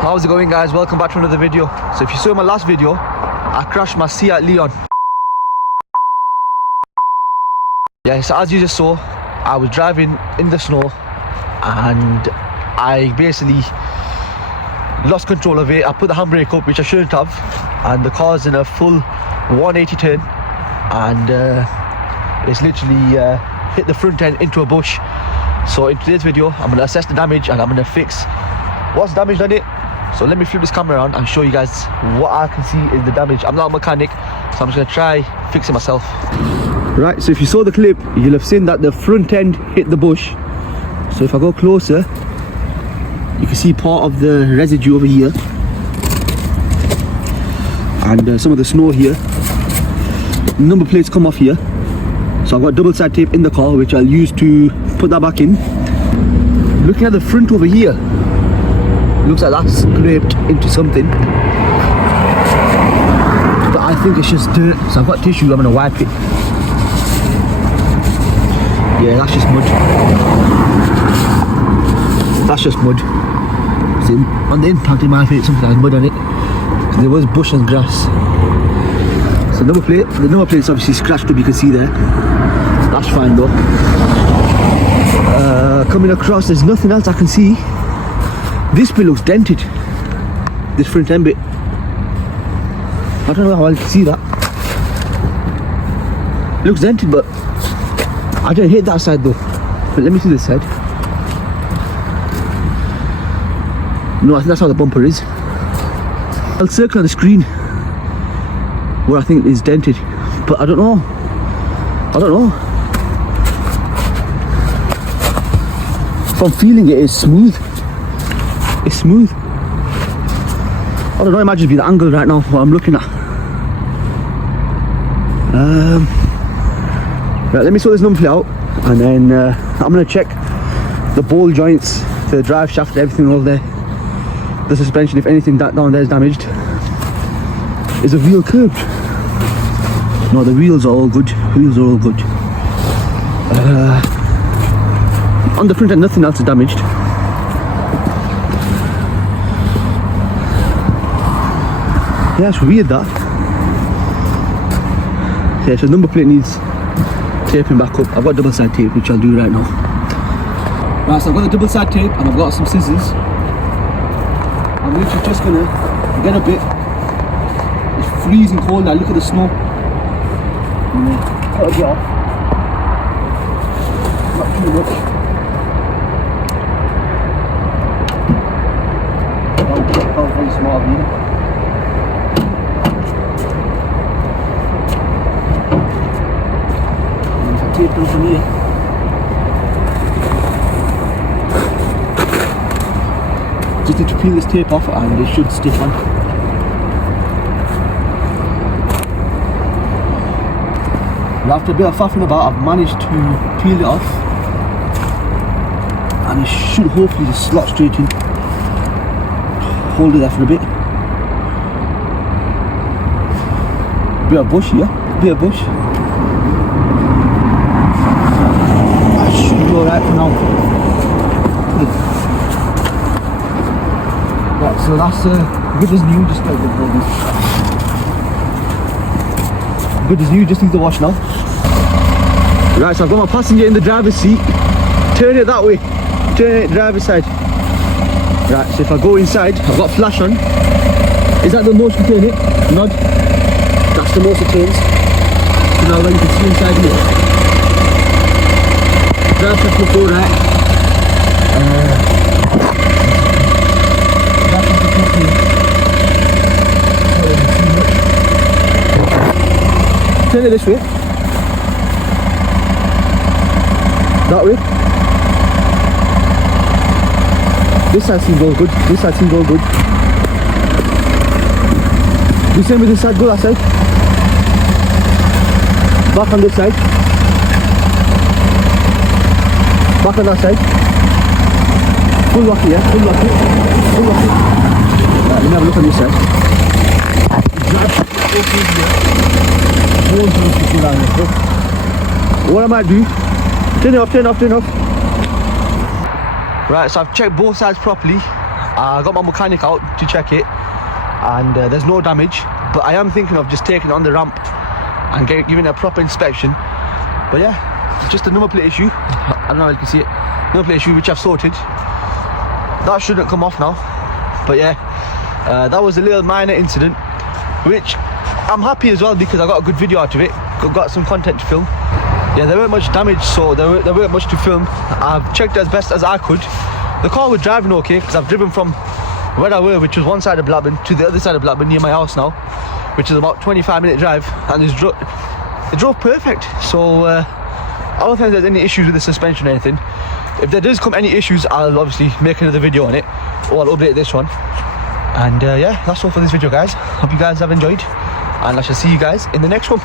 How's it going, guys? Welcome back to another video. So if you saw my last video, I crashed my Seat Leon. Yeah, so as you just saw, I was driving in the snow and I basically lost control of it. I put the handbrake up, which I shouldn't have, and the car's in a full 180 turn and it's literally hit the front end into a bush. So in today's video, I'm going to assess the damage and I'm going to fix what's damaged on it. So let me flip this camera around and show you guys what I can see is the damage. I'm not a mechanic, so I'm just going to try fix it myself. Right, so if you saw the clip, you'll have seen that the front end hit the bush. So if I go closer, you can see part of the residue over here and some of the snow here. Number plates come off here, so I've got double side tape in the car which I'll use to put that back in. Looking at the front over here, looks like that's scraped into something, but I think it's just dirt, so I've got tissue. I'm gonna wipe it. Yeah, that's just mud. That's just mud. See, on the impact it might fit something that has mud on it, because there was bush and grass. So the number plate's obviously scratched up, you can see there. That's fine though. Coming across, there's nothing else I can see. This bit looks dented, this front end bit. I don't know how I can see that. It looks dented, but I didn't hit that side though. But let me see this side. No, I think that's how the bumper is. I'll circle on the screen where I think it is dented, but I don't know. If I'm feeling it, it's smooth. It's smooth. I don't know, it might just be the angle right now, what I'm looking at. Right, let me sort this number plate out and then I'm going to check the ball joints, the drive shaft, everything all there. The suspension, if anything down there is damaged. Is the wheel curved? No, the wheels are all good. Wheels are all good. On the front end, nothing else is damaged. Yeah, it's weird that. Yeah, so the number plate needs taping back up. I've got double side tape, which I'll do right now. Right, so I've got the double side tape and I've got some scissors. I'm literally just gonna get a bit. It's freezing cold now, look at the snow. Cut a bit off. Not too much. That was very smart of me. Tape down from here. Just need to peel this tape off and it should stick on. After a bit of faffing about, I've managed to peel it off and it should hopefully just slot straight in. Hold it there for a bit. Bit of bush here, bit of bush. That should be alright for now. Right, so that's good as new, just like good as new, just needs to wash now. Right, so I've got my passenger in the driver's seat. Turn it that way. Turn it driver's side. Right, so if I go inside, I've got flash on. Is that the most you turn it? Nod. That's the most it turns. So now you can see inside here. Drive shaft will go right. Drive shaft will go here. Turn it this way. That way. This side seems all good. This side seems all good. The same with this side. Go that side. Back on this side. Back on that side. Full lock here. Full lock it. Full lock it. Right, let me have a look on this side. What I might do? Turn it off. Turn it off. Turn it off. Right, so I've checked both sides properly I got my mechanic out to check it, and there's no damage. But I am thinking of just taking it on the ramp and giving it a proper inspection. But yeah, just a number plate issue. I don't know if you can see it. Number plate issue which I've sorted. That shouldn't come off now. But yeah, that was a little minor incident, which I'm happy as well because I got a good video out of it. Got some content to film. Yeah, there weren't much damage, so there weren't much to film. I've checked as best as I could. The car was driving okay because I've driven from where I were, which was one side of Blackburn, to the other side of Blackburn near my house now, which is about 25-minute drive, and it drove perfect. So I don't think there's any issues with the suspension or anything. If there does come any issues, I'll obviously make another video on it, or I'll update this one. And yeah, that's all for this video, guys. Hope you guys have enjoyed, and I shall see you guys in the next one.